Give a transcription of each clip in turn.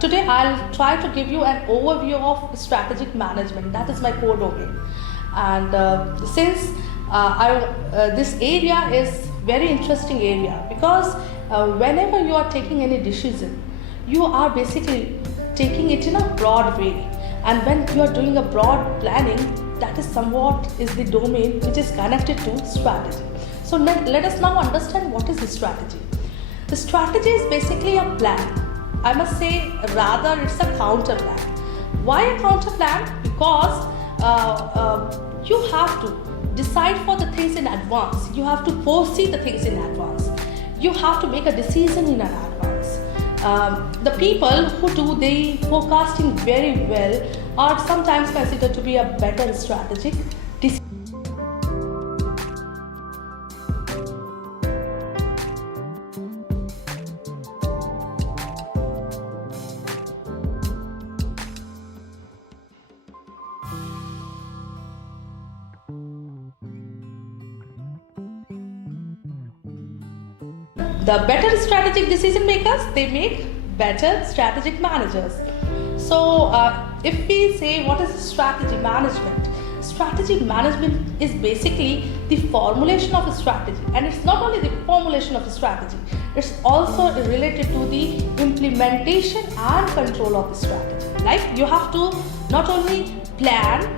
Today I'll try to give you an overview of strategic management. That is my core domain. And since this area is very interesting area because whenever you are taking any decision, you are basically taking it in a broad way. And when you are doing a broad planning, that is somewhat is the domain which is connected to strategy. So let us now understand what is the strategy. The strategy is basically a plan. I must say rather it's a counter plan. Why a counter plan? Because you have to decide for the things in advance. You have to foresee the things in advance. You have to make a decision in advance. The people who do the forecasting very well are sometimes considered to be a better strategic decision. The better strategic decision makers, they make better strategic managers. So if we say what is strategy management? Strategy management is basically the formulation of a strategy, and it's not only the formulation of a strategy, it's also related to the implementation and control of the strategy. Like you have to not only plan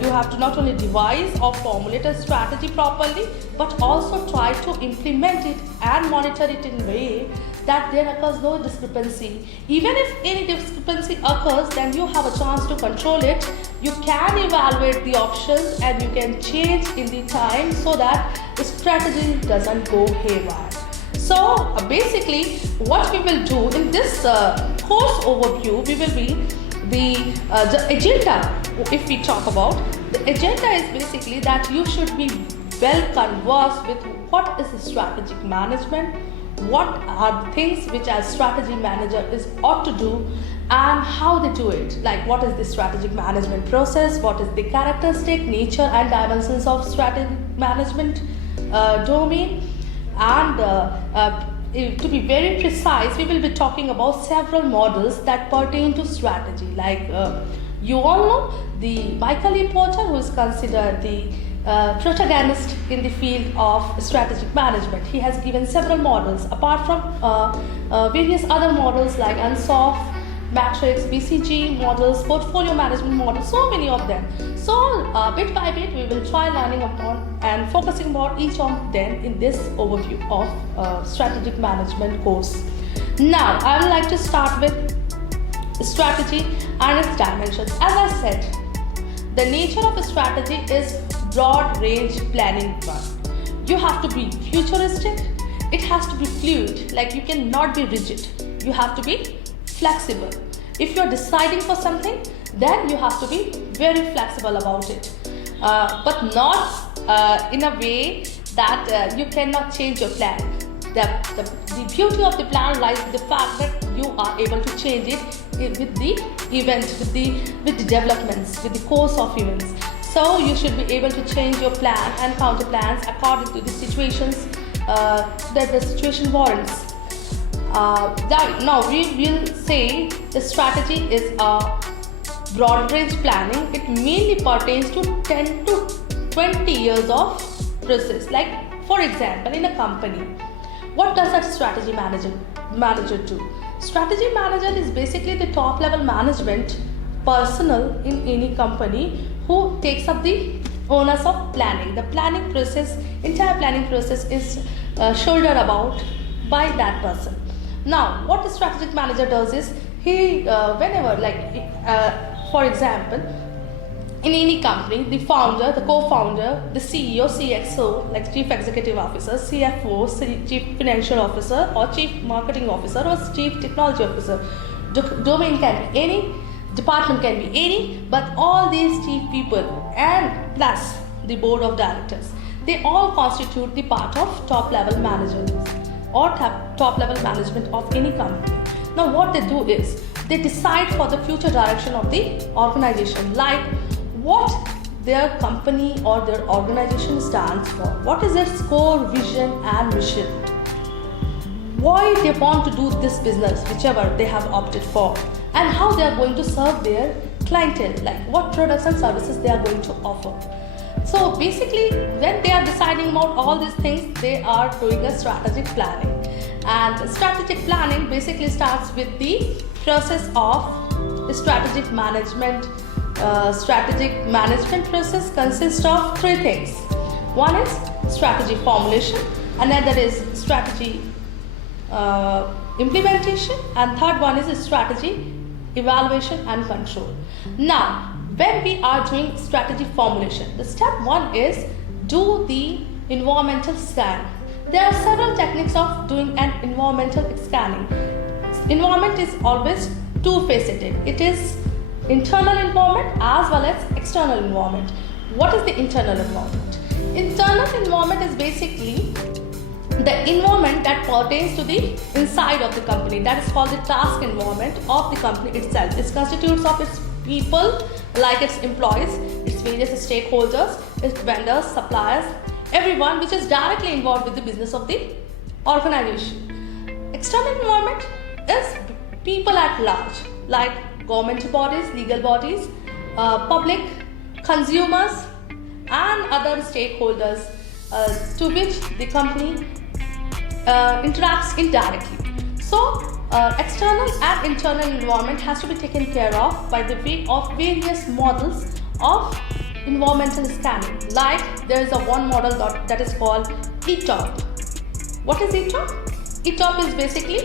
you have to not only devise or formulate a strategy properly, but also try to implement it and monitor it in a way that there occurs no discrepancy. Even if any discrepancy occurs, then you have a chance to control it. You can evaluate the options and you can change in the time so that the strategy doesn't go haywire. So basically what we will do in this course overview, we will be the agenda. If we talk about the agenda, is basically that you should be well conversed with what is the strategic management, what are the things which a strategy manager is ought to do, and how they do it. Like what is the strategic management process, what is the characteristic, nature and dimensions of strategic management domain, and to be very precise, we will be talking about several models that pertain to strategy. Like you all know the Michael E. Porter, who is considered the protagonist in the field of strategic management. He has given several models apart from various other models like Unsolved, Matrix, BCG models, portfolio management models, so many of them. So bit by bit we will try learning upon and focusing about each of them in this overview of strategic management course. Now I would like to start with strategy and its dimensions. As I said, the nature of a strategy is broad range planning one. You have to be futuristic, it has to be fluid, like you cannot be rigid, you have to be flexible. If you are deciding for something, then you have to be very flexible about it, but not in a way that you cannot change your plan. The beauty of the plan lies in the fact that you are able to change it with the event, with the developments, with the course of events. So you should be able to change your plan and counter plans according to the situations that the situation warrants. Now we will say the strategy is a broad range planning. It mainly pertains to 10 to 20 years of process. Like for example, in a company, what does a strategy manager do? Strategy manager is basically the top level management personnel in any company who takes up the onus of planning. The planning process, entire planning process is shouldered about by that person. Now what the strategic manager does is he whenever for example, in any company, the founder, the co-founder, the CEO, CXO, like Chief Executive Officer, CFO, Chief Financial Officer, or Chief Marketing Officer, or Chief Technology Officer. Domain can be any, department can be any, but all these chief people and plus the board of directors, they all constitute the part of top level managers or top level management of any company. Now what they do is they decide for the future direction of the organization, like what their company or their organization stands for, what is its core vision and mission. why they want to do this business, whichever they have opted for, and how they are going to serve their clientele, like what products and services they are going to offer. So basically, when they are deciding about all these things, they are doing a strategic planning. And strategic planning basically starts with the process of strategic management. Strategic management process consists of three things. One is strategy formulation, another is strategy implementation, and third one is strategy evaluation and control. Now, when we are doing strategy formulation, the step one is do the environmental scan. There are several techniques of doing an environmental scanning. Environment is always two-faceted. It is internal environment as well as external environment. What is the internal environment? Internal environment is basically the environment that pertains to the inside of the company. That is called the task environment of the company itself. It constitutes of its people, like its employees, its various stakeholders, its vendors, suppliers, everyone which is directly involved with the business of the organization. External environment is people at large, like government bodies, legal bodies, public, consumers, and other stakeholders to which the company interacts indirectly. So, external and internal environment has to be taken care of by the way of various models of environmental scanning. Like there is a one model that is called ETOP. What is ETOP? ETOP is basically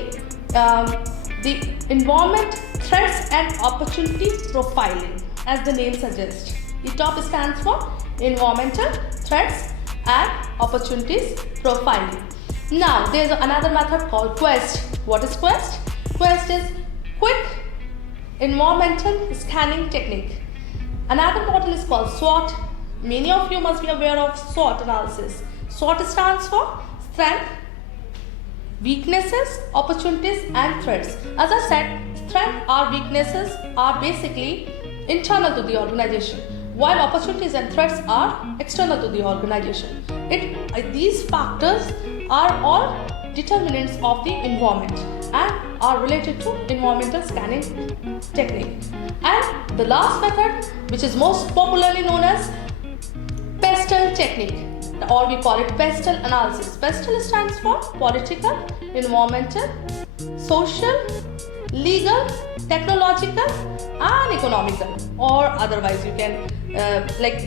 the environment threats and opportunity profiling, as the name suggests. ETOP stands for environmental threats and opportunities profiling. Now, there is another method called QUEST. What is QUEST? QUEST is Quick Environmental Scanning Technique. Another model is called SWOT. Many of you must be aware of SWOT analysis. SWOT stands for Strength, Weaknesses, Opportunities and Threats. As I said, strength or weaknesses are basically internal to the organization, while opportunities and threats are external to the organization. These factors are all determinants of the environment and are related to environmental scanning technique. And the last method, which is most popularly known as PESTEL technique, or we call it PESTEL analysis. PESTEL stands for political, environmental, social, legal, technological and economical, or otherwise you can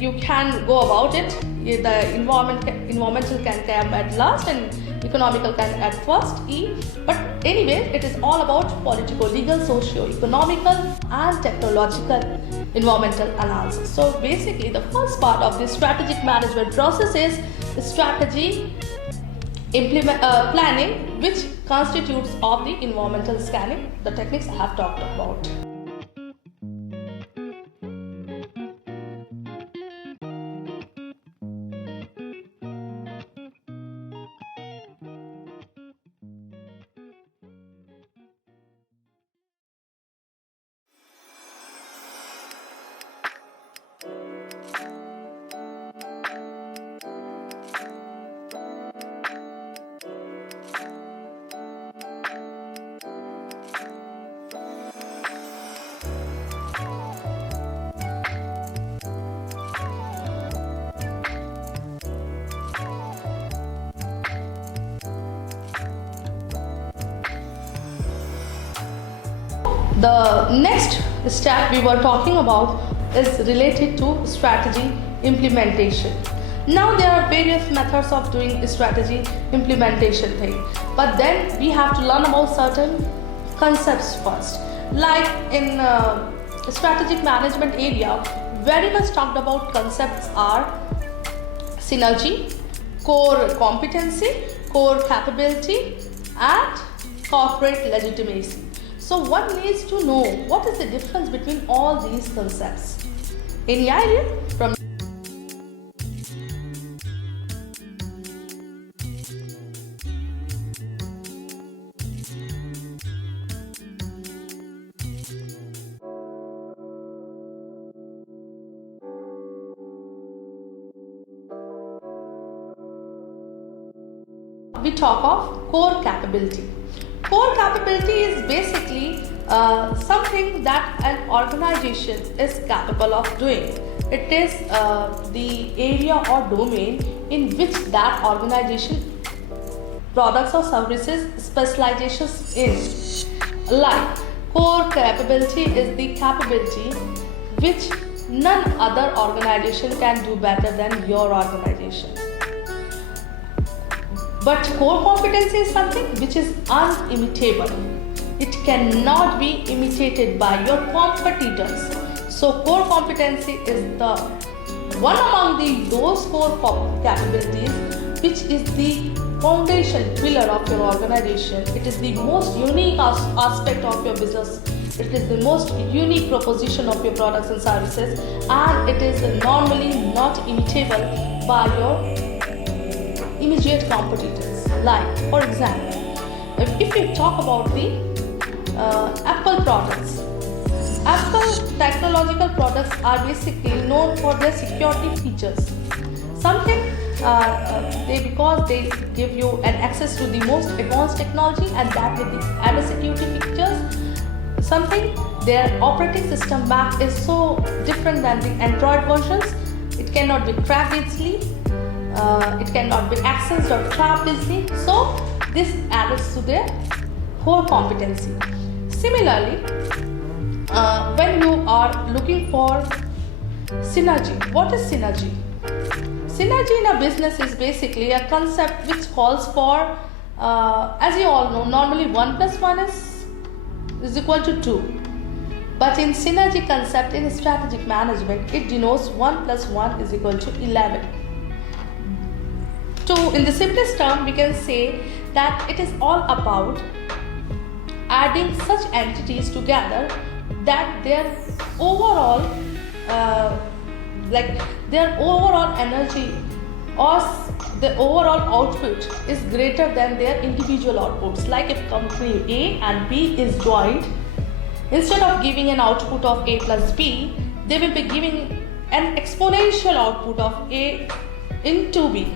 you can go about it. The environmental can come at last and economical can at first, E. But anyway, it is all about political, legal, socio-economical and technological environmental analysis. So basically the first part of the strategic management process is strategy planning, which constitutes of the environmental scanning, the techniques I have talked about. The next step we were talking about is related to strategy implementation. Now there are various methods of doing strategy implementation thing, but then we have to learn about certain concepts first. Like in strategic management area, very much talked about concepts are synergy, core competency, core capability and corporate legitimacy. So one needs to know what is the difference between all these concepts. Any idea from we talk of core capability. Core capability is basically something that an organization is capable of doing. It is the area or domain in which that organization products or services specializations in. Like core capability is the capability which none other organization can do better than your organization. But core competency is something which is unimitable. It cannot be imitated by your competitors. So core competency is the one among those core capabilities which is the foundation pillar of your organization. It is the most unique aspect of your business. It is the most unique proposition of your products and services, and it is normally not imitable by your immediate competitors. Like, for example, if we talk about the Apple products, Apple technological products are basically known for their security features. Something because they give you an access to the most advanced technology, and that with the added security features. Something their operating system back is so different than the Android versions. It cannot be cracked easily. It cannot be accessed or trapped easily. So this adds to their core competency. Similarly, when you are looking for synergy, what is synergy? Synergy in a business is basically a concept which calls for, as you all know, normally 1 plus 1 is equal to 2. But in synergy concept in strategic management, it denotes 1 plus 1 is equal to 11. So in the simplest term, we can say that it is all about adding such entities together that their overall energy or the overall output is greater than their individual outputs. Like if company A and B is joined, instead of giving an output of A plus B, they will be giving an exponential output of A into B.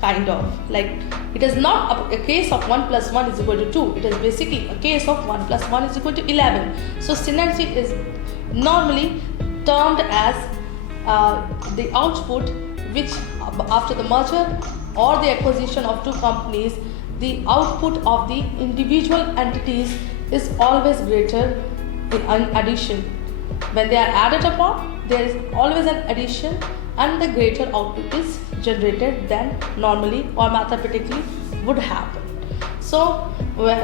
Kind of like it is not a case of 1 plus 1 is equal to 2. It is basically a case of 1 plus 1 is equal to 11. So synergy is normally termed as the output which after the merger or the acquisition of two companies, the output of the individual entities is always greater in addition. When they are added upon, there is always an addition and the greater output is generated than normally or mathematically would happen. So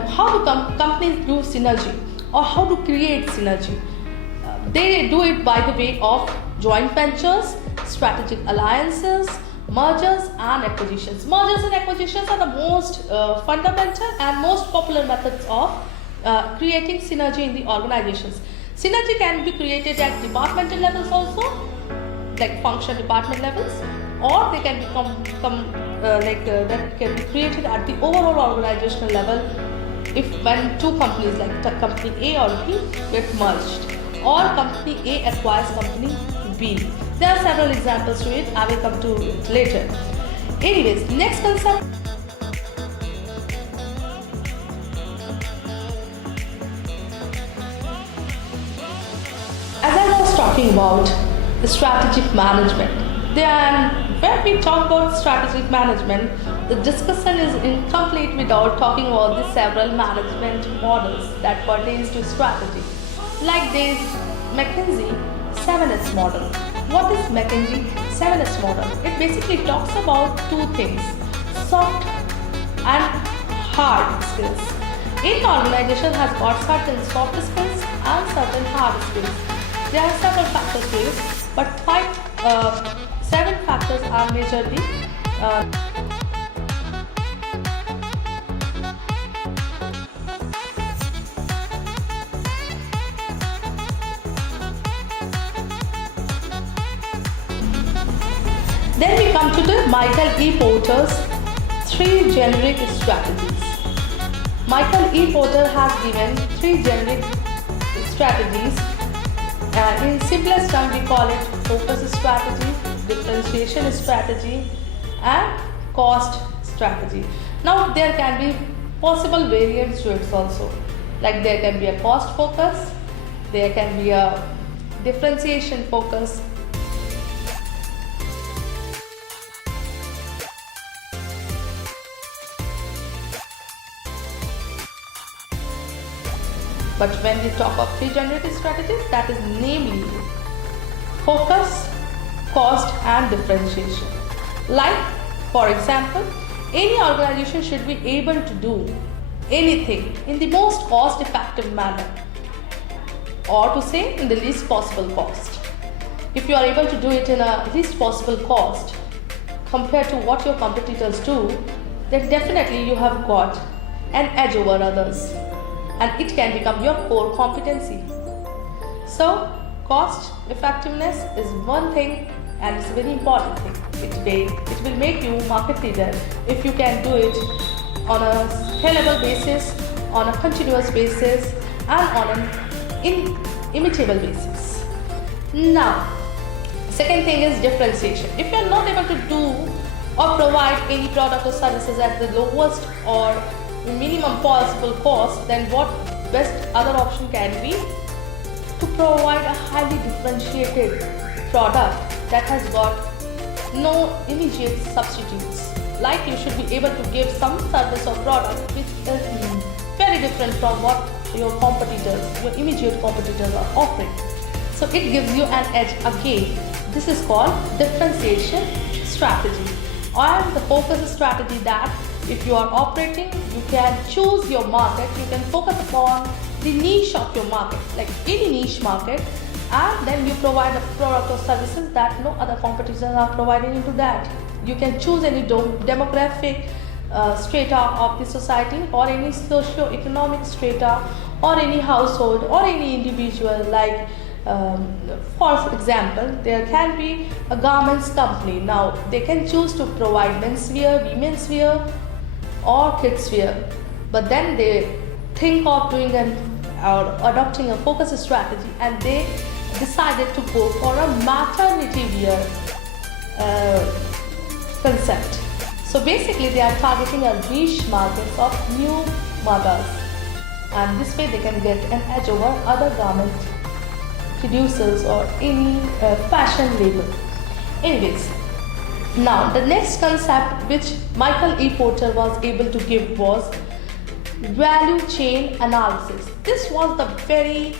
how do companies do synergy or how to create synergy? They do it by the way of joint ventures, strategic alliances, mergers and acquisitions. Mergers and acquisitions are the most fundamental and most popular methods of creating synergy in the organizations. Synergy can be created at departmental levels also, like function department levels, or they can that can be created at the overall organizational level if when two companies like company A or B get merged, or company A acquires company B. There are several examples to it. I will come to it later. Anyways, next concept. As I was talking about the strategic management, then when we talk about strategic management, the discussion is incomplete without talking about the several management models that pertains to strategy. Like there is McKinsey 7S model. What is McKinsey 7S model? It basically talks about two things: soft and hard skills. Each organization has got certain soft skills and certain hard skills. There are several factors to it, but 7 factors are majorly Then we come to the Michael E. Porter's 3 generic strategies. Michael E. Porter has given 3 generic strategies. In simplest term, we call it focus strategy, differentiation strategy, and cost strategy. Now there can be possible variants to it also. Like there can be a cost focus, there can be a differentiation focus. But when we talk of three generative strategies, that is namely focus, cost and differentiation. Like, for example, any organization should be able to do anything in the most cost effective manner, or to say in the least possible cost. If you are able to do it in a least possible cost compared to what your competitors do, then definitely you have got an edge over others and it can become your core competency. So cost effectiveness is one thing and it's a very important thing. It will make you market leader if you can do it on a scalable basis, on a continuous basis and on an imitable basis. Now, second thing is differentiation. If you are not able to do or provide any product or services at the lowest or minimum possible cost, then what best other option can be to provide a highly differentiated product that has got no immediate substitutes. Like you should be able to give some service or product which is very different from what your competitors, your immediate competitors are offering. So it gives you an edge again. This is called differentiation strategy, or the focus strategy, that if you are operating, you can choose your market, you can focus upon the niche of your market, like any niche market, and then you provide a product or services that no other competitors are providing into that. You can choose any demographic strata of the society, or any socio-economic strata, or any household, or any individual. Like for example, there can be a garments company. Now they can choose to provide men's wear, women's wear or kids wear, but then they think of doing or adopting a focus strategy, and they decided to go for a maternity wear concept. So basically they are targeting a niche market of new mothers, and this way they can get an edge over other garment producers or any fashion label. Anyways, now the next concept which Michael E. Porter was able to give was value chain analysis. This was the very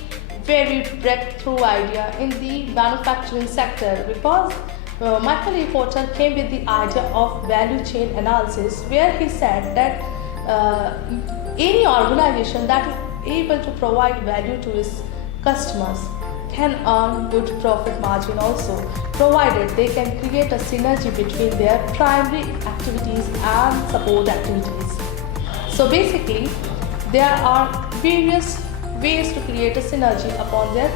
breakthrough idea in the manufacturing sector, because Michael E. Porter came with the idea of value chain analysis, where he said that any organization that is able to provide value to its customers can earn good profit margin also, provided they can create a synergy between their primary activities and support activities. So basically, there are various ways to create a synergy upon their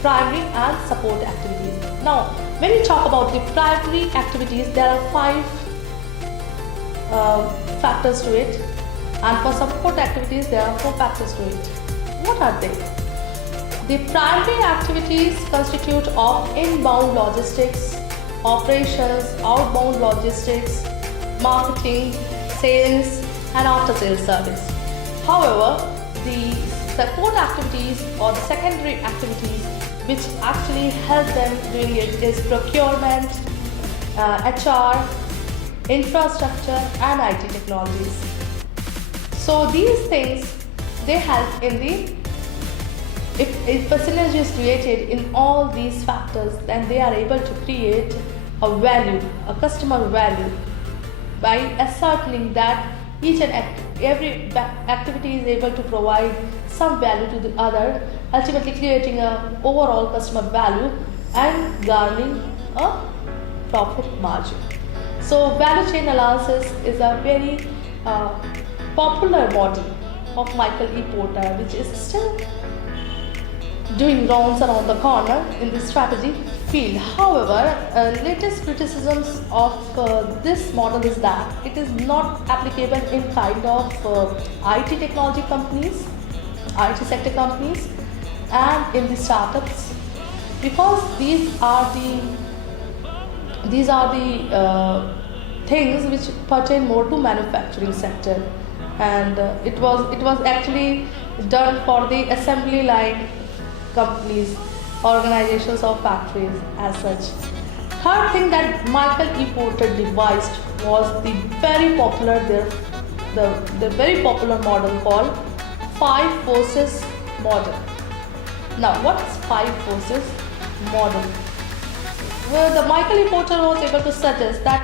primary and support activities. Now, when we talk about the primary activities, there are 5 factors to it, and for support activities, there are 4 factors to it. What are they? The primary activities constitute of inbound logistics, operations, outbound logistics, marketing, sales, and after-sales service. However, the support activities or the secondary activities which actually help them doing it is procurement, HR, infrastructure, and IT technologies. So these things, they help in the if a synergy is created in all these factors, then they are able to create a value, a customer value, by ascertaining that each and every activity is able to provide some value to the other, ultimately creating an overall customer value and garnering a profit margin. So value chain analysis is a very popular model of Michael E. Porter, which is still doing rounds around the corner in the strategy field. However, latest criticisms of this model is that it is not applicable in kind of IT technology companies, IT sector companies, and in the startups, because these are the things which pertain more to manufacturing sector, and it was actually done for the assembly line companies, organizations or factories as such. Third thing that Michael E. Porter devised was the very popular the very popular model called five forces model. Now, what is five forces model? Well, the Michael E. Porter was able to suggest that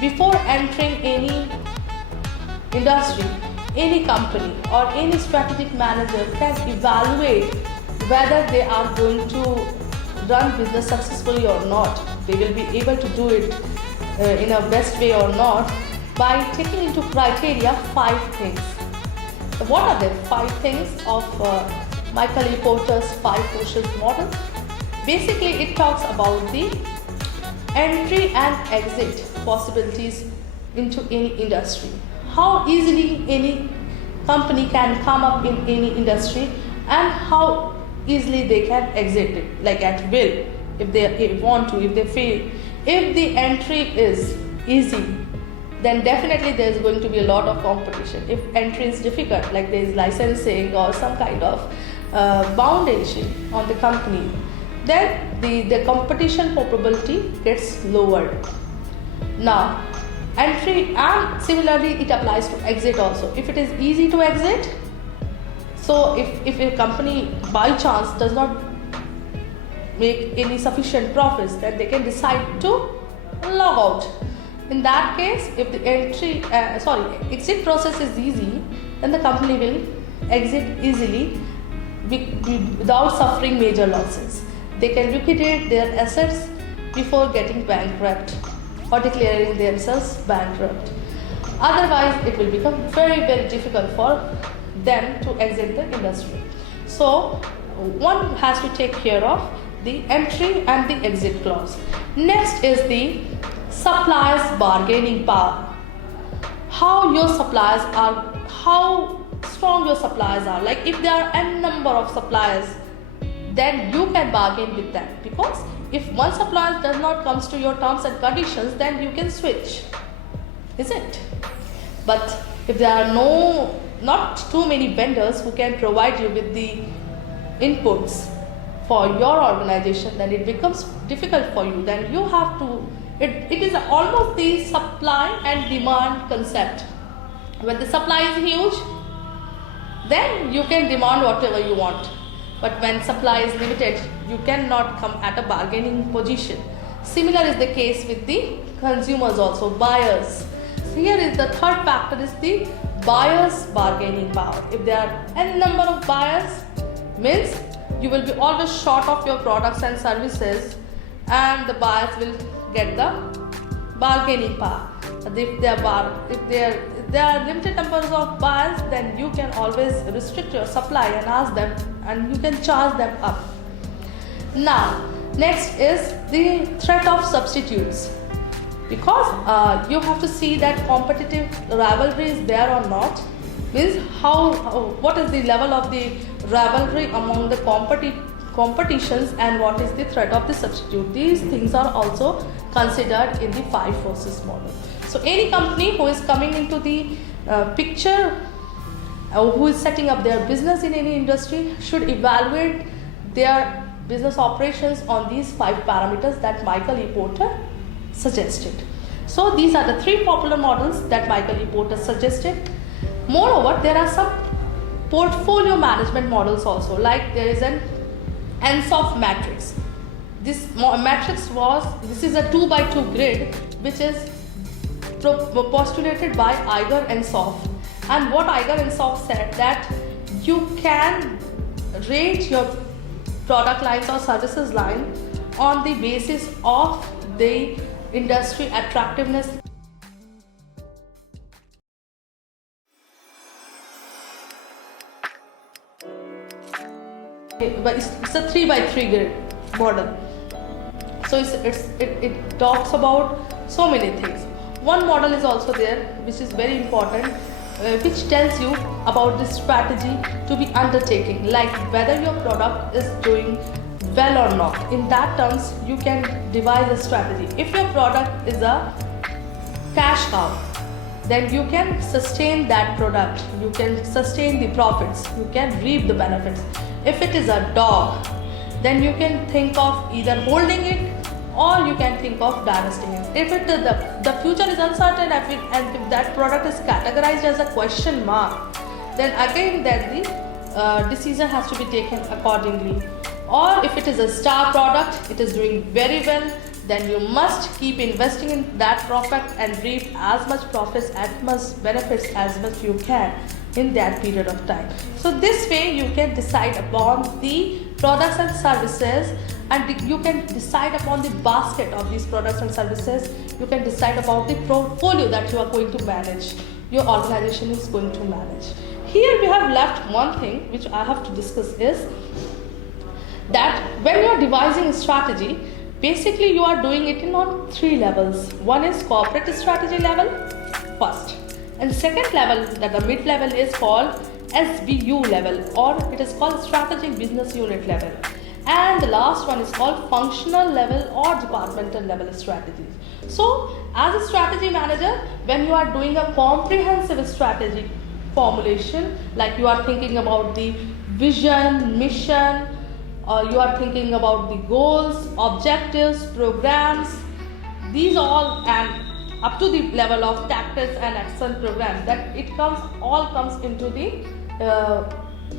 before entering any industry, any company or any strategic manager can evaluate whether they are going to run business successfully or not. They will be able to do it in a best way or not by taking into criteria five things. So what are the five things of Michael E. Porter's five forces model? Basically, it talks about the entry and exit possibilities into any industry. How easily any company can come up in any industry and how easily they can exit it, like at will, if they want to, if they feel. If the entry is easy, then definitely there is going to be a lot of competition. If entry is difficult, like there is licensing or some kind of foundation on the company, then the competition probability gets lowered. Now, entry, and similarly it applies to exit also. If it is easy to exit, so if a company by chance does not make any sufficient profits, then they can decide to log out. In that case, if the exit process is easy, then the company will exit easily without suffering major losses. They can liquidate their assets before getting bankrupt or declaring themselves bankrupt. Otherwise, it will become very, very difficult for them to exit the industry. So, one has to take care of the entry and the exit clause. Next is the supplier's bargaining power. How strong your suppliers are. Like if there are n number of suppliers, then you can bargain with them, because if one supplier does not comes to your terms and conditions, then you can switch, is it? But if there are not too many vendors who can provide you with the inputs for your organization, then it becomes difficult for you. Then you have to, it is almost the supply and demand concept. When the supply is huge, then you can demand whatever you want. But when supply is limited, you cannot come at a bargaining position. Similar is the case with the consumers also, buyers. So here is the third factor, is the buyer's bargaining power. If there are n number of buyers, means you will be always short of your products and services, and the buyers will get the bargaining power. If there are limited numbers of buyers, then you can always restrict your supply and ask them, and you can charge them up. Now, next is the threat of substitutes, because you have to see that competitive rivalry is there or not. Means what is the level of the rivalry among the competitions, and what is the threat of the substitute. These things are also considered in the five forces model. So any company who is coming into the picture, who is setting up their business in any industry, should evaluate their business operations on these five parameters that Michael E. Porter suggested. So these are the three popular models that Michael E. Porter suggested. Moreover, there are some portfolio management models also, like there is an ENSOF matrix. This is a 2x2 grid, which is postulated by Iger and Sof. And what Iger and Sof said, that you can rate your product lines or services line on the basis of the industry attractiveness. But it's a 3x3 grid model. So it talks about so many things. One model is also there, which is very important, which tells you about the strategy to be undertaking, like whether your product is doing well or not. In that terms, you can devise a strategy. If your product is a cash cow, then you can sustain that product, you can sustain the profits, you can reap the benefits. If it is a dog, then you can think of either holding it or you can think of divesting it. If the future is uncertain and if that product is categorized as a question mark, then again the decision has to be taken accordingly. Or if it is a star product, it is doing very well, then you must keep investing in that product and reap as much profits, as much benefits as much you can in that period of time. So this way you can decide upon the products and services, and you can decide upon the basket of these products and services. You can decide about the portfolio that you are going to manage, your organization is going to manage. Here we have left one thing which I have to discuss is that when you are devising a strategy, basically you are doing it on 3 levels. One is corporate strategy level first, and second level, that the mid level, is called SBU level, or it is called strategic business unit level, and the last one is called functional level or departmental level strategies. So as a strategy manager, when you are doing a comprehensive strategy formulation, like you are thinking about the vision, mission, or you are thinking about the goals, objectives, programs, these all, and up to the level of tactics and action programs, that it all comes into the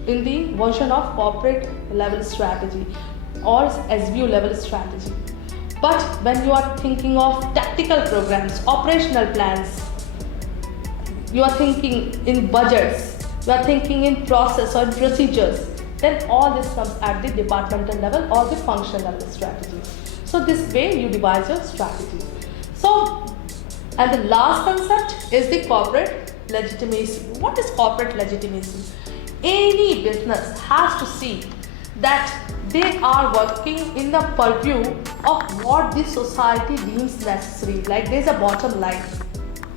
in the version of corporate level strategy or SBU level strategy. But when you are thinking of tactical programs, operational plans, you are thinking in budgets, you are thinking in process or procedures, then all this comes at the departmental level or the functional level strategy. So this way you devise your strategy. So, and the last concept is the corporate legitimacy. What is corporate legitimacy? Any business has to see that they are working in the purview of what the society deems necessary. Like there is a bottom line,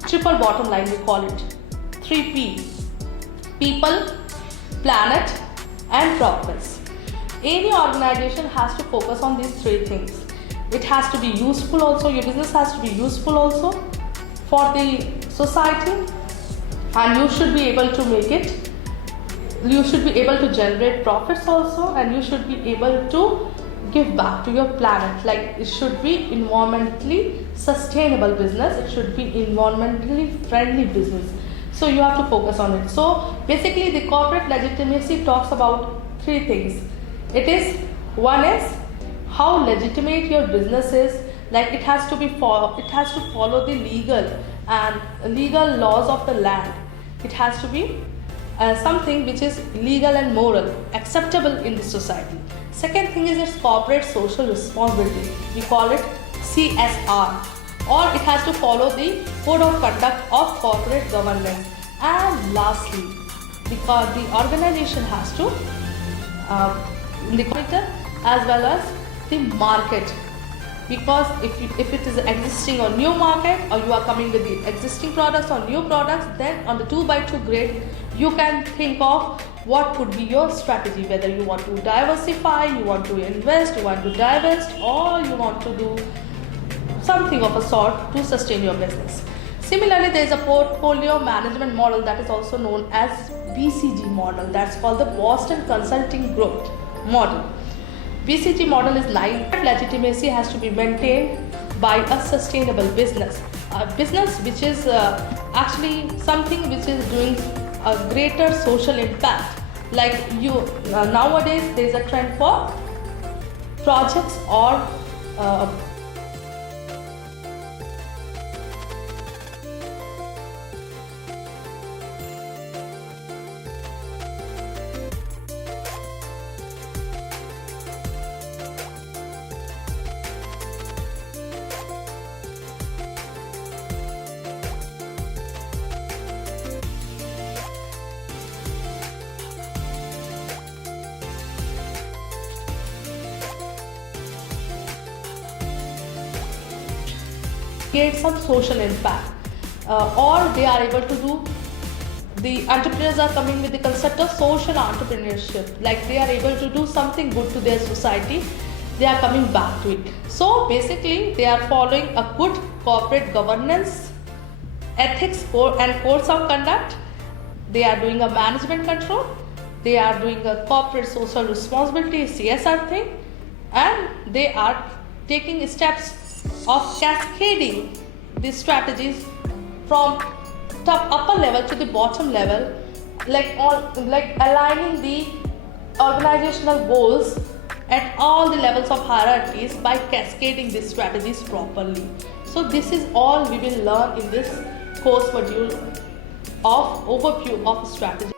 triple bottom line we call it, 3P: people, planet and profits. Any organization has to focus on these 3 things. It has to be useful also, your business has to be useful also for the society, and you should be able to make it, you should be able to generate profits also, and you should be able to give back to your planet. Like it should be environmentally sustainable business, it should be environmentally friendly business. So you have to focus on it. So basically the corporate legitimacy talks about 3 things. It is, one is how legitimate your business is, like it has to follow the legal laws of the land. It has to be something which is legal and moral, acceptable in the society. Second thing is its corporate social responsibility. We call it CSR. Or it has to follow the code of conduct of corporate governance. And lastly, because the organization has to the competitor as well as the market, because if it is existing or new market, or you are coming with the existing products or new products, then on the 2x2 grid you can think of what could be your strategy, whether you want to diversify, you want to invest, you want to divest, or you want to do something of a sort to sustain your business. Similarly, there is a portfolio management model that is also known as BCG model, that's called the Boston Consulting Group model. BCG model is 9. Legitimacy has to be maintained by a sustainable business, a business which is actually something which is doing a greater social impact. Like nowadays there is a trend for projects or create some social impact, or they are able to do, the entrepreneurs are coming with the concept of social entrepreneurship, like they are able to do something good to their society, they are coming back to it. So basically they are following a good corporate governance ethics and codes of conduct. They are doing a management control. They are doing a corporate social responsibility CSR thing, and they are taking steps of cascading these strategies from top upper level to the bottom level, like aligning the organizational goals at all the levels of hierarchies by cascading these strategies properly. So this is all we will learn in this course module of overview of strategy.